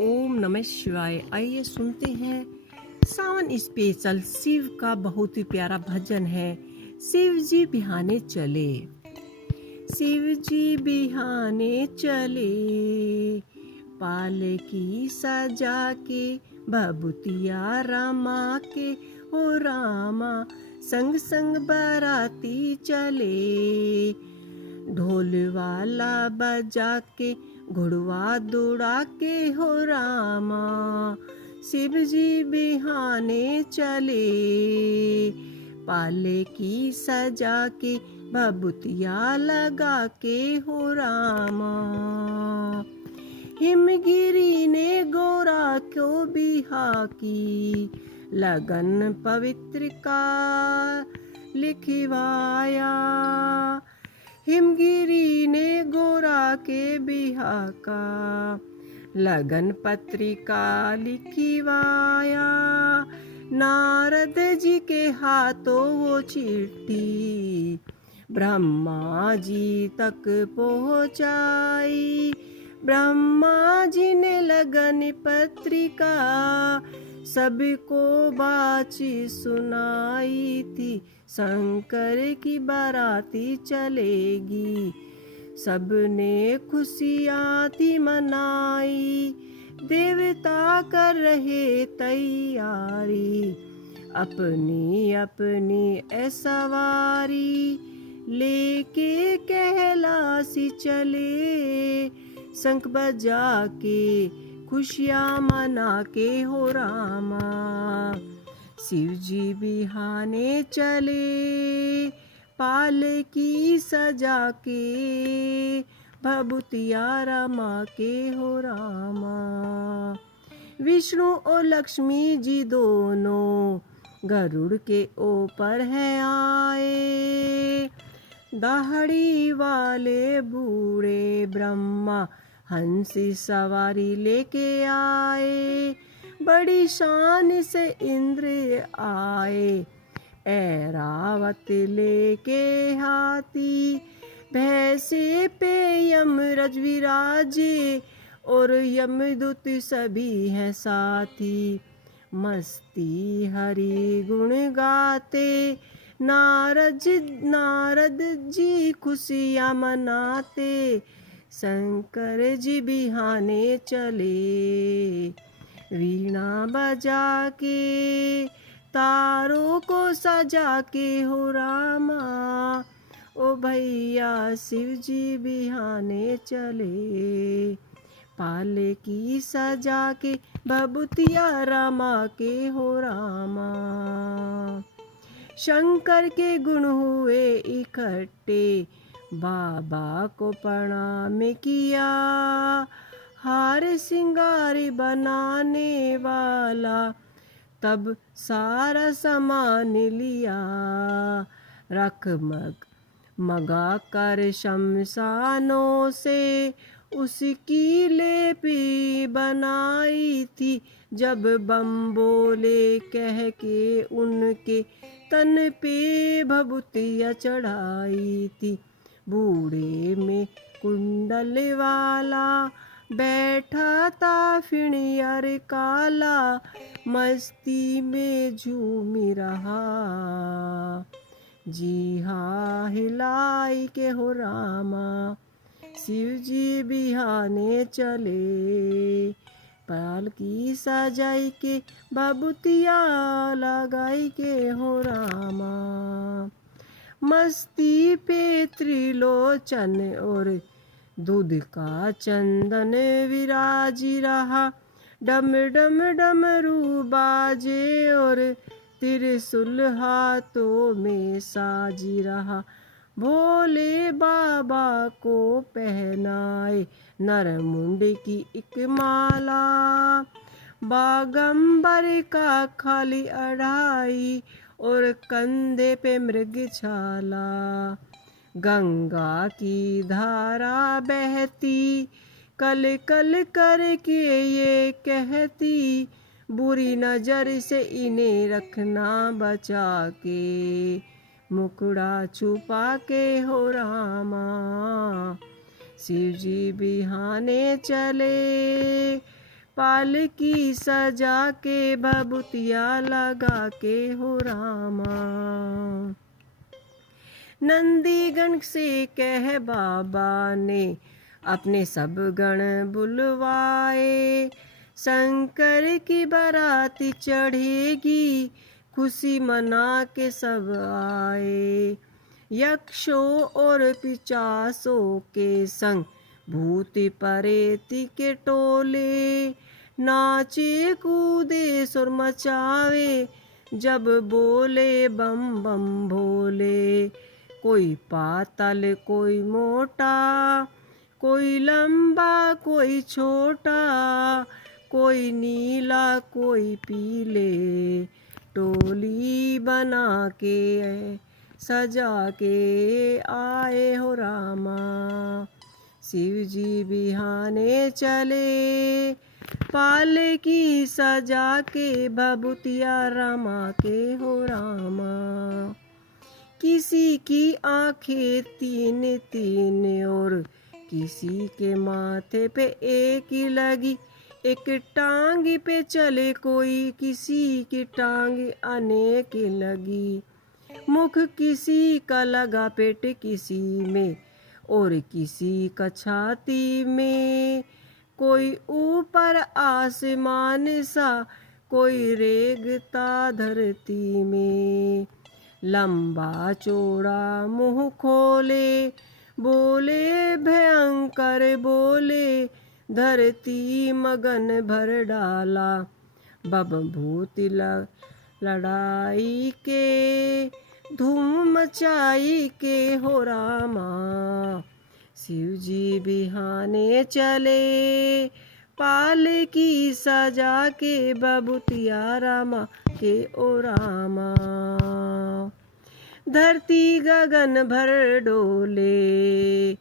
ओम नमः शिवाय। आइए सुनते हैं सावन स्पेशल शिव का बहुत ही प्यारा भजन है। शिव जी बिहाने चले, शिव जी बिहाने चले, पालकी सजा के भभूतिया रमा के, हो रामा संग संग बाराती चले, ढोल वाला बजा के घुड़वा दौड़ा के, हो रामा शिव जी बिहाने चले, पाले की सजा के भभूतिया लगा के, हो रामा हिमगिरी ने गोरा को बिहा की, लगन पवित्र का लिखवाया, हिमगिरी ने गोरा के बिहा का लगन पत्रिका लिखवाया, नारद जी के हाथों वो चिट्ठी ब्रह्मा जी तक पहुँचाई, ब्रह्मा जी ने लगन पत्रिका सबको बाची सुनाई थी, शंकर की बाराती चलेगी, सबने खुशियाँ थी मनाई, देवता कर रहे तैयारी, अपनी अपनी सवारी लेके कैलाशी चले, शंख बजा के खुशियाँ मना के, हो रामा शिव जी बिहाने चले, पालकी सजा के भभूतिया रमा के, हो रामा विष्णु और लक्ष्मी जी दोनों गरुड़ के ऊपर है आए, दाढ़ी वाले बूढ़े ब्रह्मा हंसी सवारी लेके आए, बड़ी शान से इंद्र आए, ऐरावत लेके हाथी, भैंसे पे यमराज विराजे, और यमदूत सभी हैं साथी, मस्ती हरि गुण गाते, नारद जी खुशियाँ मनाते, शंकर जी बिहाने चले, वीणा बजा के तारों को सजा के, हो रामा ओ भैया शिव जी बिहाने चले, पालकी सजा के भभूतिया रमा के, हो रामा शंकर के गुण हुए इकट्ठे, बाबा को प्रणाम किया, हार सिंगार बनाने वाला तब सारा सामान लिया, रख मगा कर शमशानों से उसकी लेपी बनाई थी, जब बम बोले कह के उनके तन पे भभूतिया चढ़ाई थी, बूढ़े में कुंडल वाला बैठा था फिणियर काला, मस्ती में झूम रहा, जी हाँ हिलाई के, हो रामा शिव जी बिहाने चले, पालकी सजाई के भभूतिया लगाई के, हो रामा मस्ती पे त्रिलोचन और दूध का चंदन विराजी रहा, डम डम डमरू बाजे और त्रिशूल हाथों में साजी रहा, भोले बाबा को पहनाए नरमुंड की एक माला, बागंबर का खाली अढ़ाई और कंधे पे मृगछाला, गंगा की धारा बहती कल कल करके ये कहती, बुरी नजर से इन्हें रखना बचा के, मुखड़ा छुपा के, हो रामा शिव जी बिहाने चले, पालकी सजा के भभूतिया लगा के हो रामा। नंदीगण से कह बाबा ने अपने सब गण बुलवाए, शंकर की बाराती चढ़ेगी खुशी मना के सब आए। यक्षों और पिशाचों के संग भूति परेती के टोले, नाचे कूदे सुर मचावे जब बोले बम बम भोले। कोई पातल कोई मोटा, कोई लंबा कोई छोटा, कोई नीला कोई पीले, टोली बना के सजा के आए हो रामा। शिव जी बिहाने चले पालकी सजा के भभूतिया रामा के हो रामा। किसी की आंखें तीन तीन और किसी के माथे पे एक ही लगी, एक टांग पे चले कोई किसी की टांग अनेक लगी। मुख किसी का लगा पेट किसी में और किसी का छाती में, कोई ऊपर आसमान सा कोई रेगता धरती में। लंबा चौड़ा मुंह खोले बोले भयंकर बोले, धरती मगन भर डाला बबभूति लड़ाई के, धूम मचाई के हो रामा। शिव जी बिहाने चले पालकी सजा के भभूतिया रामा के ओ रामा। धरती गगन भर डोले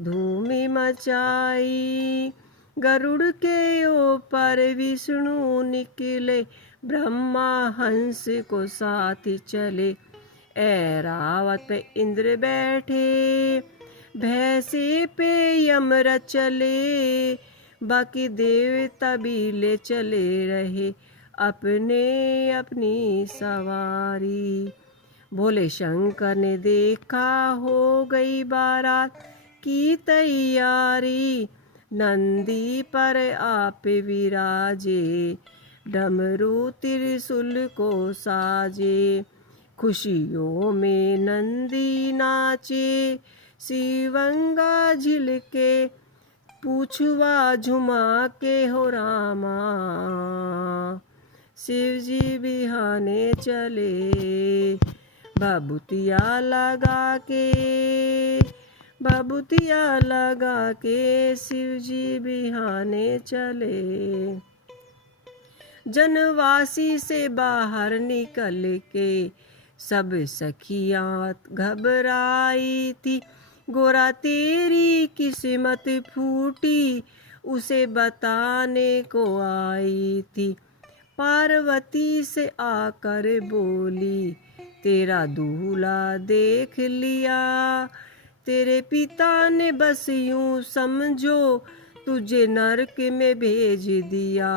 धूमि मचाई, गरुड़ के ऊपर विष्णु निकले, ब्रह्मा हंस को साथ चले। ऐरावत पे इंद्र बैठे, भैंसे पे यमराज चले, बाकी देवता भी ले चले रहे अपने अपनी सवारी। भोले शंकर ने देखा हो गई बारात की तैयारी, नंदी पर आप विराजे डमरू त्रिशूल को साजे। खुशियों में नंदी नाचे शिवंगा झिलके, पूछवा झुमा के हो रामा। शिव जी बिहाने चले भभूतिया लगा के, भभूतिया लगा के शिव जी बिहाने चले। जनवासी से बाहर निकल के सब सखियाँ घबराई थी, गोरा तेरी किस्मत फूटी उसे बताने को आई थी। पार्वती से आकर बोली तेरा दूल्हा देख लिया, तेरे पिता ने बस यूं समझो तुझे नरक में भेज दिया।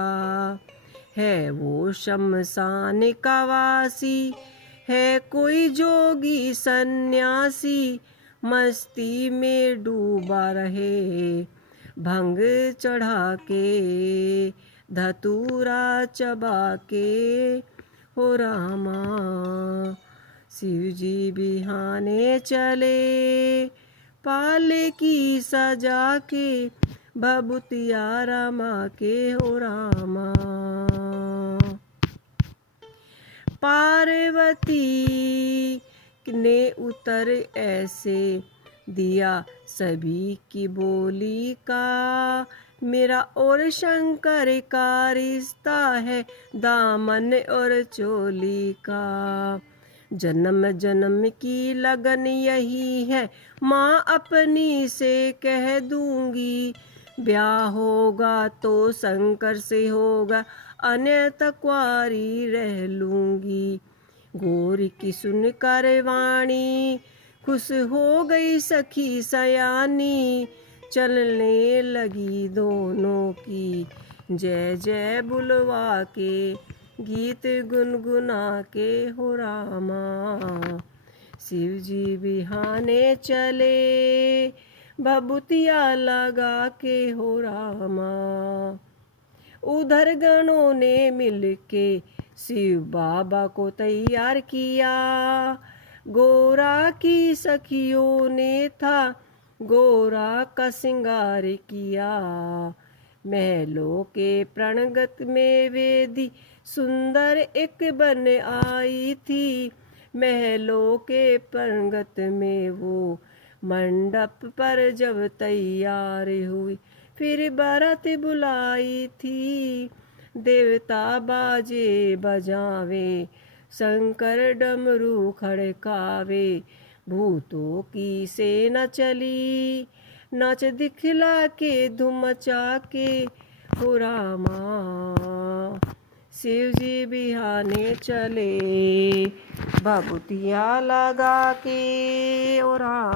है वो शमशान का वासी, है कोई जोगी सन्यासी, मस्ती में डूबा रहे भंग चढ़ा के, धतूरा चबा के हो रामा। शिव जी बिहाने चले पालकी सजा के, भभूतिया रामा के हो रामा। पार्वती ने उत्तर ऐसे दिया सभी की बोली का, मेरा और शंकर का रिश्ता है दामन और चोली का। जन्म जन्म की लगन यही है, माँ अपनी से कह दूंगी, ब्याह होगा तो शंकर से होगा, अन्यथा कुंवारी रह लूंगी। गोरी की सुनकर वाणी खुश हो गई सखी सयानी, चलने लगी दोनों की जय जय बुलवा के गीत गुनगुना के हो रामा। शिव जी बिहाने चले भभूतिया लगा के हो रामा। उधर गणों ने मिलके शिव बाबा को तैयार किया। गोरा की सखियों ने था गोरा का श्रृंगार किया। महलों के प्रणगत में वेदी सुंदर एक बन आई थी। महलों के प्रणगत में वो मंडप पर जब तैयार हुई फिर बारात बुलाई थी। देवता बाजे बजावे शंकर डमरू खड़कावे। भूतों की सेना चली नाच दिखला के धूम मचा के हो रामा। शिव जी बिहाने चले भभूतिया लगा के ओ रामा।